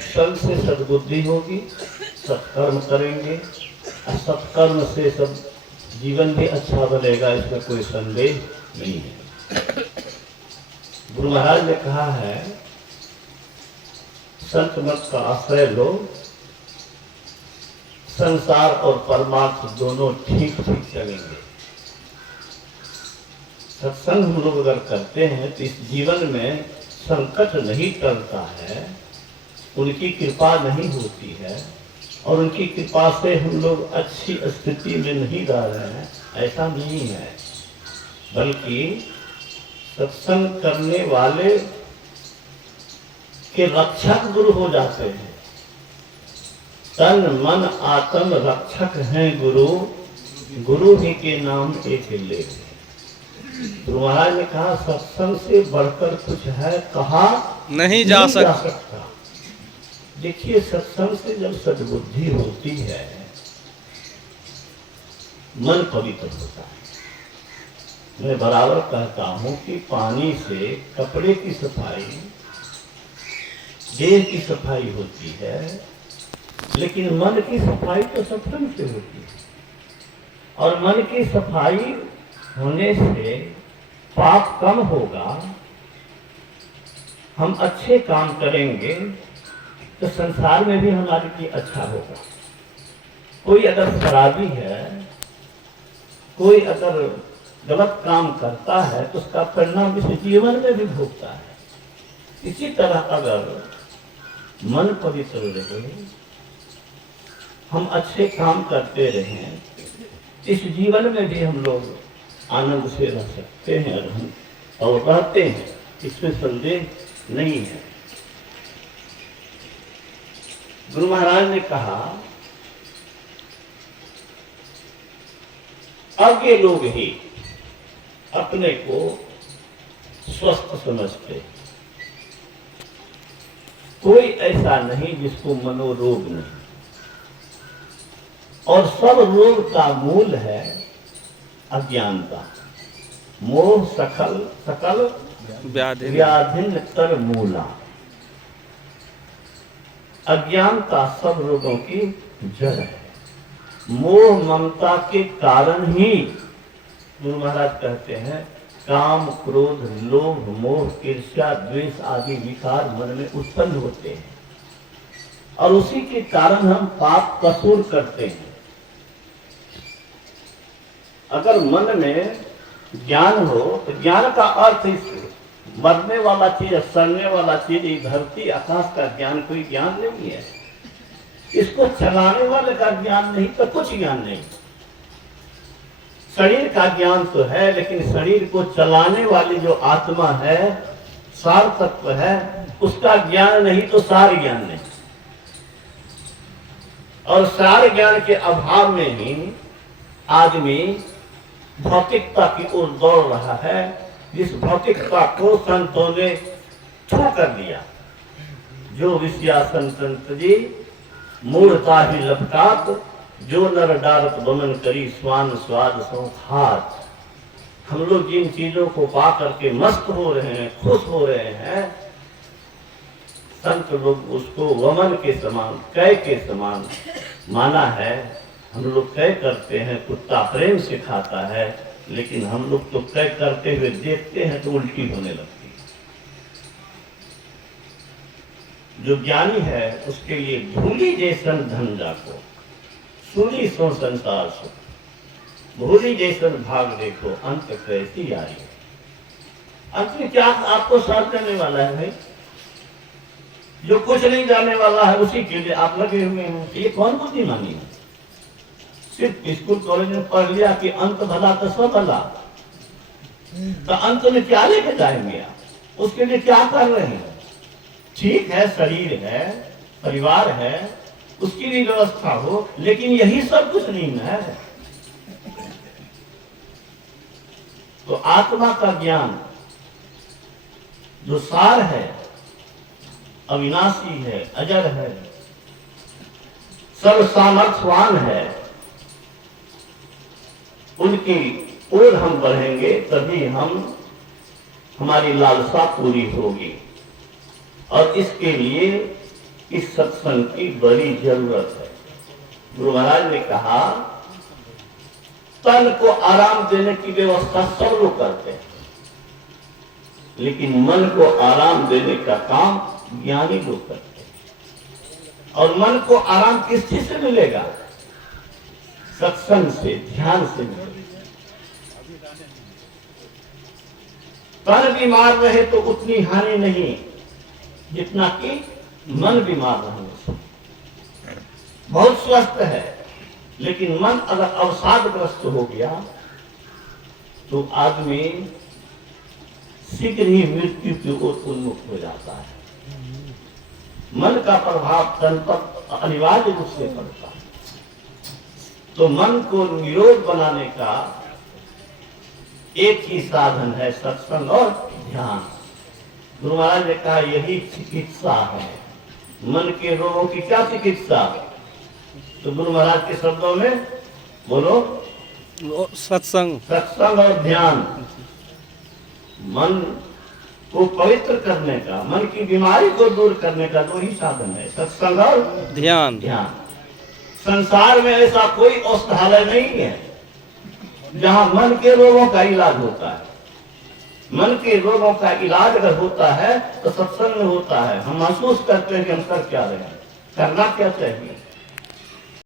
सत्संग से सद्बुद्धि होगी, सत्कर्म करेंगे और सत्कर्म से सब जीवन भी अच्छा बनेगा, इसमें कोई संदेह नहीं है। गुरु महाराज ने कहा है संत मत का आश्रय लो, संसार और परमार्थ दोनों ठीक ठीक चलेंगे। सत्संग हम लोग अगर करते हैं तो इस जीवन में संकट नहीं टलता है, उनकी कृपा नहीं होती है और उनकी कृपा से हम लोग अच्छी स्थिति में नहीं रह रहे हैं, ऐसा नहीं है। बल्कि सत्संग करने वाले के रक्षक गुरु हो जाते हैं। तन मन आत्म रक्षक हैं गुरु, गुरु ही के नाम एक ले। गुरु महाराज ने कहा सत्संग से बढ़कर कुछ है कहा नहीं जा सकता। देखिए सत्संग से जब सद्बुद्धि होती है मन पवित्र होता है। मैं बराबर कहता हूं कि पानी से कपड़े की सफाई, देह की सफाई होती है, लेकिन मन की सफाई तो सत्संग से होती है। और मन की सफाई होने से पाप कम होगा, हम अच्छे काम करेंगे तो संसार में भी हमारे लिए अच्छा होगा। कोई अगर शराबी है, कोई अगर गलत काम करता है तो उसका परिणाम इस जीवन में भी भोगता है। इसी तरह अगर मन पवित्र रहे, हम अच्छे काम करते रहें, इस जीवन में भी हम लोग आनंद से रह सकते हैं और रहते हैं, इसमें संदेह नहीं है। गुरु महाराज ने कहा आगे लोग ही अपने को स्वस्थ समझते, कोई ऐसा नहीं जिसको मनोरोग नहीं। और सब रोग का मूल है अज्ञानता। मोह सकल व्याधिन तर मूला। अज्ञानता सब रोगों की जड़ है। मोह ममता के कारण ही गुरु महाराज कहते हैं काम क्रोध लोभ मोह ईर्ष्या द्वेष आदि विकार मन में उत्पन्न होते हैं और उसी के कारण हम पाप कसूर करते हैं। अगर मन में ज्ञान हो तो ज्ञान का अर्थ इस मरने वाला चीज, सड़ने वाला चीज, धरती आकाश का ज्ञान कोई ज्ञान नहीं है। इसको चलाने वाले का ज्ञान नहीं तो कुछ ज्ञान नहीं। शरीर का ज्ञान तो है, लेकिन शरीर को चलाने वाली जो आत्मा है, सार तत्व है, उसका ज्ञान नहीं तो सार ज्ञान नहीं। और सार ज्ञान के अभाव में ही आदमी भौतिकता की ओर दौड़ रहा है, जिस भौतिकता को संतों ने छू कर दिया। जो विषयासन संत जी मूढ़ता ही लपटात, जो नर डारत बमन करी स्वान स्वाद सो खात। हम लोग जिन चीजों को पा करके मस्त हो रहे हैं, खुश हो रहे हैं, संत लोग उसको वमन के समान, कै के समान माना है। हम लोग कै करते हैं, कुत्ता प्रेम से खाता है, लेकिन हम लोग तो कै करते हुए देखते हैं तो उल्टी होने लगती है। जो ज्ञानी है उसके लिए भूली जैसन धन जाको, सुनी सो संसार सो, भूली जैसन भाग देखो अंत कैसी आई। अंत में क्या आपको साथ देने वाला है भाई? जो कुछ नहीं जाने वाला है उसी के लिए आप लगे हुए हैं। ये कौन बुद्धिमानी है? सिर्फ स्कूल कॉलेज में पढ़ लिया कि अंत भला तो सब भला, तो अंत में क्या लेके जाएंगे आप? उसके लिए क्या कर रहे हैं? ठीक है, शरीर है, परिवार है, उसकी भी व्यवस्था हो, लेकिन यही सब कुछ नहीं है। तो आत्मा का ज्ञान जो सार है, अविनाशी है, अजर है, सर्व सामर्थ्यवान है, उनकी ओर हम बढ़ेंगे तभी हमारी लालसा पूरी होगी। और इसके लिए इस सत्संग की बड़ी जरूरत है। गुरु महाराज ने कहा, तन को आराम देने की व्यवस्था सब लोग करते हैं, लेकिन मन को आराम देने का काम ज्ञानी लोग करते हैं। और मन को आराम किस चीज से मिलेगा? सत्संग से, ध्यान से मिलेगा। तन बीमार रहे तो उतनी हानि नहीं जितना कि मन बीमार रहने से। बहुत स्वस्थ है, लेकिन मन अगर अवसादग्रस्त हो गया तो आदमी शीघ्र ही मृत्यु की ओर उन्मुख हो जाता है। मन का प्रभाव तन पर अनिवार्य रूप से पड़ता है। तो मन को निरोध बनाने का एक ही साधन है सत्संग और ध्यान। गुरु महाराज ने कहा, यही चिकित्सा है। मन के रोगों की क्या चिकित्सा? तो गुरु महाराज के शब्दों में बोलो, सत्संग, सत्संग और ध्यान। मन को पवित्र करने का, मन की बीमारी को दूर करने का दो ही साधन है, सत्संग और ध्यान। संसार में ऐसा कोई औषधालय नहीं है जहां मन के रोगों का इलाज होता है। मन के रोगों का इलाज अगर होता है तो सत्संग में होता है। हम महसूस करते हैं कि हम कर क्या रहे हैं, करना क्या चाहिए।